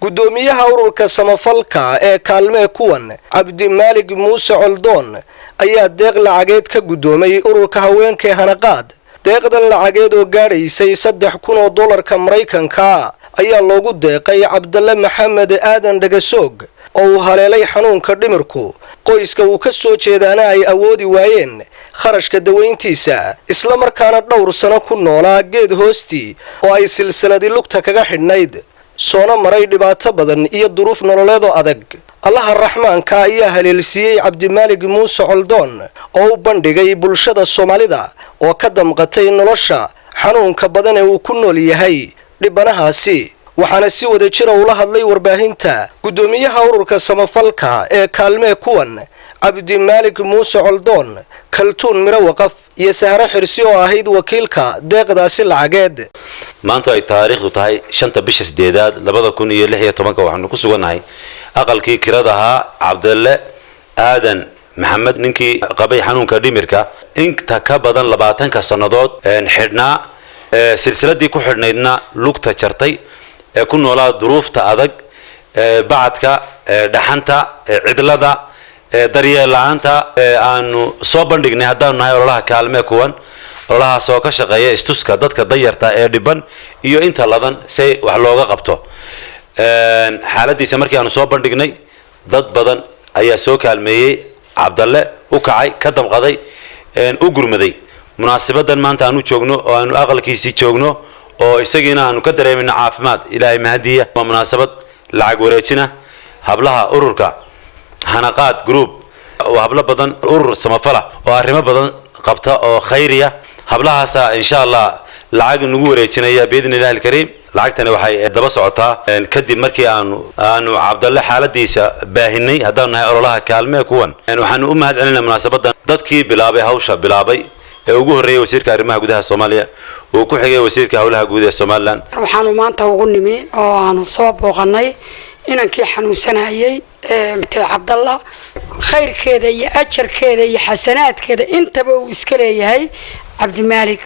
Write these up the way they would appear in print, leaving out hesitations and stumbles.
gudoomiyaha ururka samafalka ee kaalmee kuwan cabdimaalig muuse coldoon ayaa deeq lacageed ka gudoomay ururka haweenka hanaqaad deeqdan lacageed oo gaadhaysay 3,000 oo dollarka Mareykanka ayaa loogu deeqay Cabdalle Maxamed Aadan Dhagasoog oo uu haleelay xanuunka dhimirku qoyska uu ka soo jeedaana ay awoodi waayeen kharashka daweyntiisa isla markaana dhowr sano ku noolaa geed hoostii oo ay silsiladi lugta kaga xidhnayd soona maray dhibaato badan iyo duruuf nololeed oo adag allaha raxmaanka ayaa haleelsiiyey cabdimaalig muuse coldoon oo u bandhigay bulshada Soomaalida oo ka damqatay nolosha xanuunka badan ee uu ku nool yahay dhibanahaasi waxaana si wada jir ula hadlay warbaahinta gudoomiyaha ururka samafalka ee kaalmee kuwan cabdimaalig muuse coldoon kaltuun miro waqaf iyo sahra xirsi oo ahayd wakiilka deeqdaasi lacageed maanta ay taariikhdu tahay 5 bisha 8 2016 waxaanu ku suganahay aqalkii kiradaha Cabdalle Aadan Maxamed ninkii qabay xanuunka dhimirka inta ka badan 20 sanadood xidhnaa silsiladii ku xidhnaydna lugta jartay ee ku noolaa duruufta adag bacadka dhaxanta cidlada daryeel la'aanta aanu soo bandhignay hadaan nahay ololaha kaalmee kuwan ololaha soo ka shaqeeya istuska dadka dayarta ee dhiban iyo inta ladan say wax looga qabto xaaladiisa markii aanu soo bandhignay dad badan ayaa soo kaalmeeyay Cabdalle u kacay ka damqaday u gurmaday munaasabadan maanta aanu joogno oo aanu aqalkiisii joogno oo isagiina aanu ka dareemayna caafimaad ilaahay mahadiya waa munaasabad lacag wareejina hablaha ururka hanaqaad group oo habla badan urur samafala oo arrimo badan qabta oo khayriya hablahaasa insha Allah lacag nagu wareejinaya biidin ilaahay kariim lacagtani waxay daba socotaa kadib markii aanu Cabdalle xaaladiisa baahinay hadaan nahay ololaha kaalmee kuwan waxaanu u mahadcelinaa munaasabadan dadkii bilaabay hawsha bilaabay ee ugu horeeyay wasiirka arrimaha gudaha Soomaaliya oo ku xigay wasiirka hawlaha guud ee Soomaaliland waxaanu maanta ugu nimi oo aanu soo booqanay inankii xanuunsanayay Cabdalle khayrkeeda iyo ajarkeeda iyo xasanaadkeeda intaba uu iska leeyahay cabdimaalig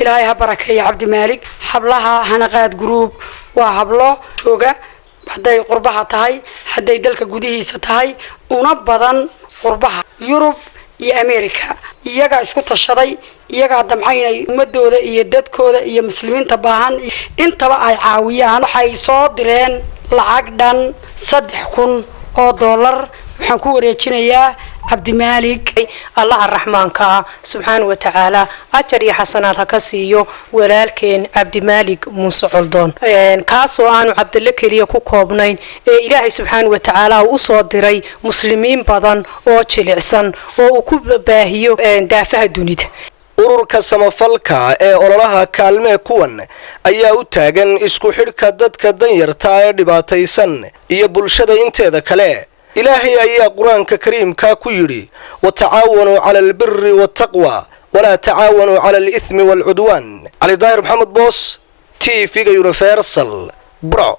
ilaahay ha barakeeyo cabdimaalig hablaha hanaqaad group waa hablo jooga haday qurbaha tahay haday dalka gudihiisa tahay una badan qurbaha Yurub iyo America iyaga isku tashaday iyaga damcaynay umadooda iyo dadkooda iyo muslimiinta baahan intaba ay caawiyaan waxay soo direen lacag dhan 3,000 oo dollar waxaan ku wareejinayaa cabdimaalig allaha raxmaanka subhanahu wa ta'ala ajar iyo xasanaad ka siiyo walaalkeen cabdimaalig muuse coldoon kaasoo aanu Cabdalle kaliya ku koobnayn ee ilaahay subhanahu wa ta'ala uu soo diray muslimiin badan oo jilicsan oo uu ku baahiyo daafaha dunida ururka samafalka ee ololaha kaalmee kuwan ayaa u taagan isku xidhka dadka danyarta ee dhibaataysan iyo bulshada inteeda kale إلهي أيها قرآن كريم كاكويري وتعاونوا على البر والتقوى ولا تعاونوا على الإثم والعدوان علي داير محمد بوس تي فيغا يونيفرسال برو